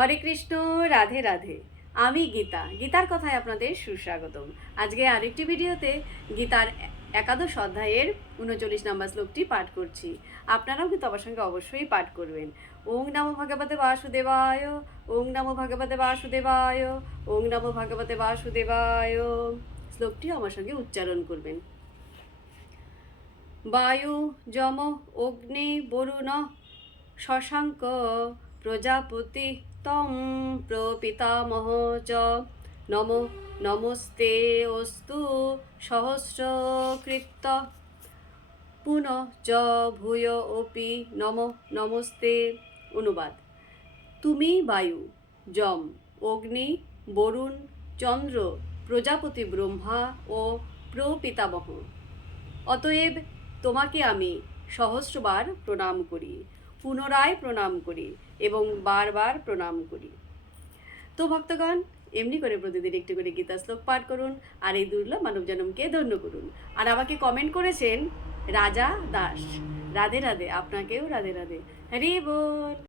হরে কৃষ্ণ, রাধে রাধে। আমি গীতার কথায় আপনাদের সুস্বাগতম। আজকে আরেকটি ভিডিওতে গীতার একাদশ অধ্যায়ের 39 নম্বর শ্লোকটি পাঠ করছি। আপনারাও কিন্তু আমার সঙ্গে অবশ্যই পাঠ করবেন। ওং নমো ভগবতে বাসুদেবায়, ওং নমো ভগবতে বাসুদেবায়, ওং নমো ভগবতে বাসুদেবায়। শ্লোকটি আমার সঙ্গে উচ্চারণ করবেন। বায়ু যম অগ্নি বরুণ শশাঙ্ক প্রজাপতি তম প্রপিতামহ চ নমো নমস্তে অস্তু সহস্রকৃত্য পুনঃ চ ভূয় অপি নমো নমস্তে। অনুবাদ: তুমি বায়ু, যম, অগ্নি, বরুণ, চন্দ্র, প্রজাপতি ব্রহ্মা ও প্রপিতামহ, অতএব তোমাকে আমি সহস্রবার প্রণাম করি, পুনরায় প্রণাম করি এবং বারবার প্রণাম করি। তো ভক্তগণ, এমনি করে প্রতিদিন একটু করে গীতা শ্লোক পাঠ করুন আর এই দুর্লভ মানব জন্মকে ধন্য করুন। আর আমাকে কমেন্ট করেছেন রাজা দাস, রাধে রাধে। আপনাকেও রাধে রাধে। হরি বল।